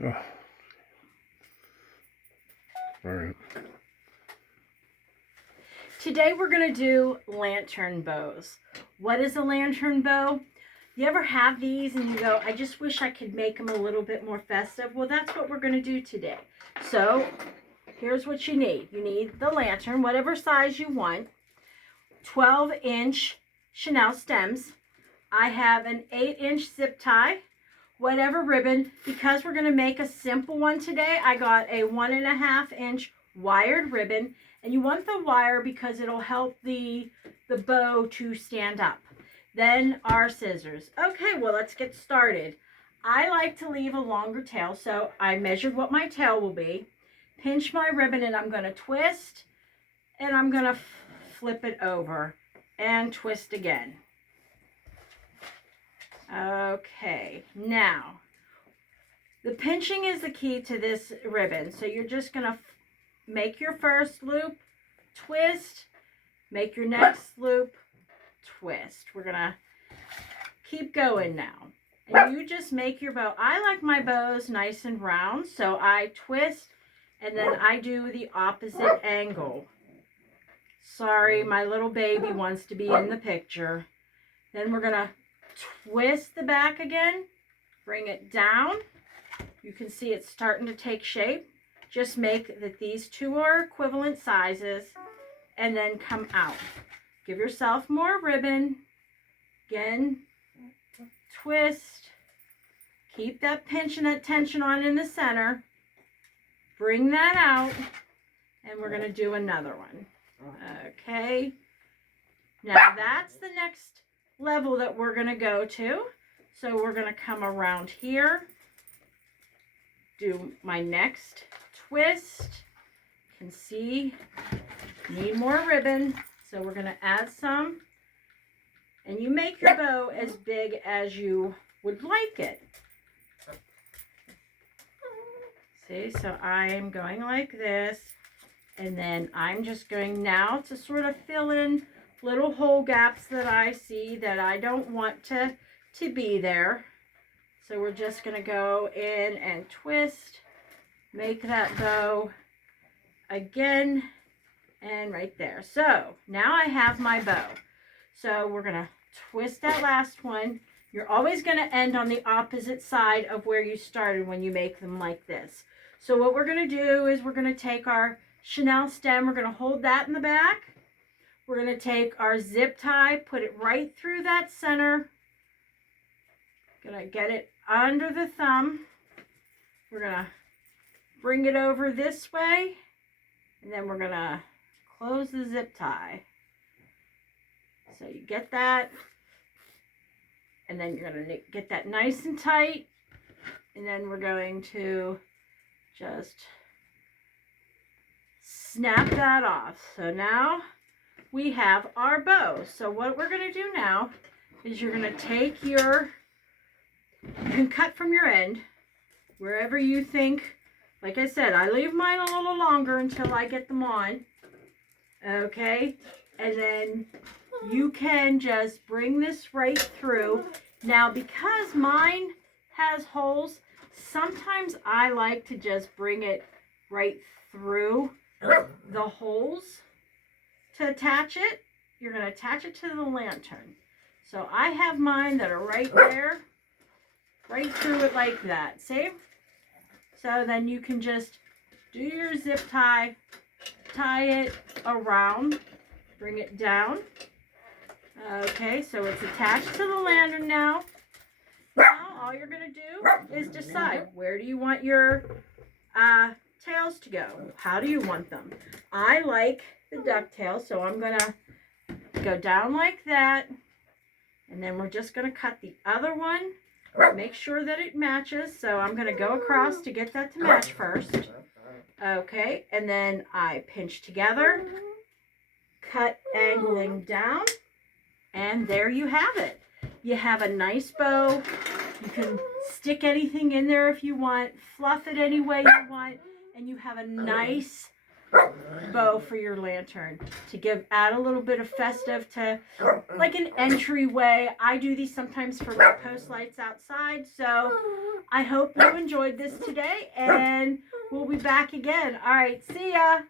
Oh, all right. Today we're going to do lantern bows. What is a lantern bow? You ever have these and you go, I just wish I could make them a little bit more festive? Well, that's what we're going to do today. So here's what you need. You need the lantern, whatever size you want, 12-inch Chanel stems. I have an 8-inch zip tie, whatever ribbon. Because we're going to make a simple one today, I got a 1.5-inch wired ribbon. And you want the wire because it'll help the bow to stand up. Then our scissors. Okay, well, let's get started. I like to leave a longer tail, so I measured what my tail will be. Pinch my ribbon, and I'm going to twist, and I'm going to flip it over and twist again. Okay, now, the pinching is the key to this ribbon. So you're just going to make your first loop, twist, make your next loop, twist. We're going to keep going now. And you just make your bow. I like my bows nice and round, so I twist and then I do the opposite angle. Sorry, my little baby wants to be in the picture. Then we're going to twist the back again, bring it down. You can see it's starting to take shape. Just make that these two are equivalent sizes and then come out. Give yourself more ribbon. Again, twist. Keep that pinch and that tension on in the center. Bring that out. And we're going to do another one. Okay. Now that's the next level that we're going to go to. So we're going to come around here. Do my next twist. You can see, need more ribbon, so we're going to add some, and you make your bow as big as you would like it. See, so I am going like this, and then I'm just going now to sort of fill in little hole gaps that I see that I don't want to be there. So we're just going to go in and twist, make that bow again, and right there. So now I have my bow. So we're going to twist that last one. You're always going to end on the opposite side of where you started when you make them like this. So what we're going to do is we're going to take our Chanel stem. We're going to hold that in the back. We're going to take our zip tie, put it right through that center. Going to get it under the thumb. We're going to bring it over this way, and then we're going to close the zip tie. So you get that, and then you're going to get that nice and tight, and then we're going to just snap that off. So now we have our bow. So what we're going to do now is you're going to take your, you can cut from your end wherever you think. Like I said, I leave mine a little longer until I get them on. Okay, and then you can just bring this right through. Now, because mine has holes, sometimes I like to just bring it right through the holes to attach it. You're going to attach it to the lantern. So I have mine that are right there, right through it like that. See? So then you can just do your zip tie, tie it around, bring it down. Okay, so it's attached to the lantern now. Now all you're going to do is decide, where do you want your tails to go? How do you want them? I like the ducktail, so I'm going to go down like that, and then we're just going to cut the other one. Make sure that it matches, so I'm going to go across to get that to match first. Okay, and then I pinch together, cut angling down, and there you have it. You have a nice bow. You can stick anything in there if you want, fluff it any way you want, and you have a nice bow for your lantern to add a little bit of festive to like an entryway. I do these sometimes for my post lights outside. So I hope you enjoyed this today, and we'll be back again. All right, see ya.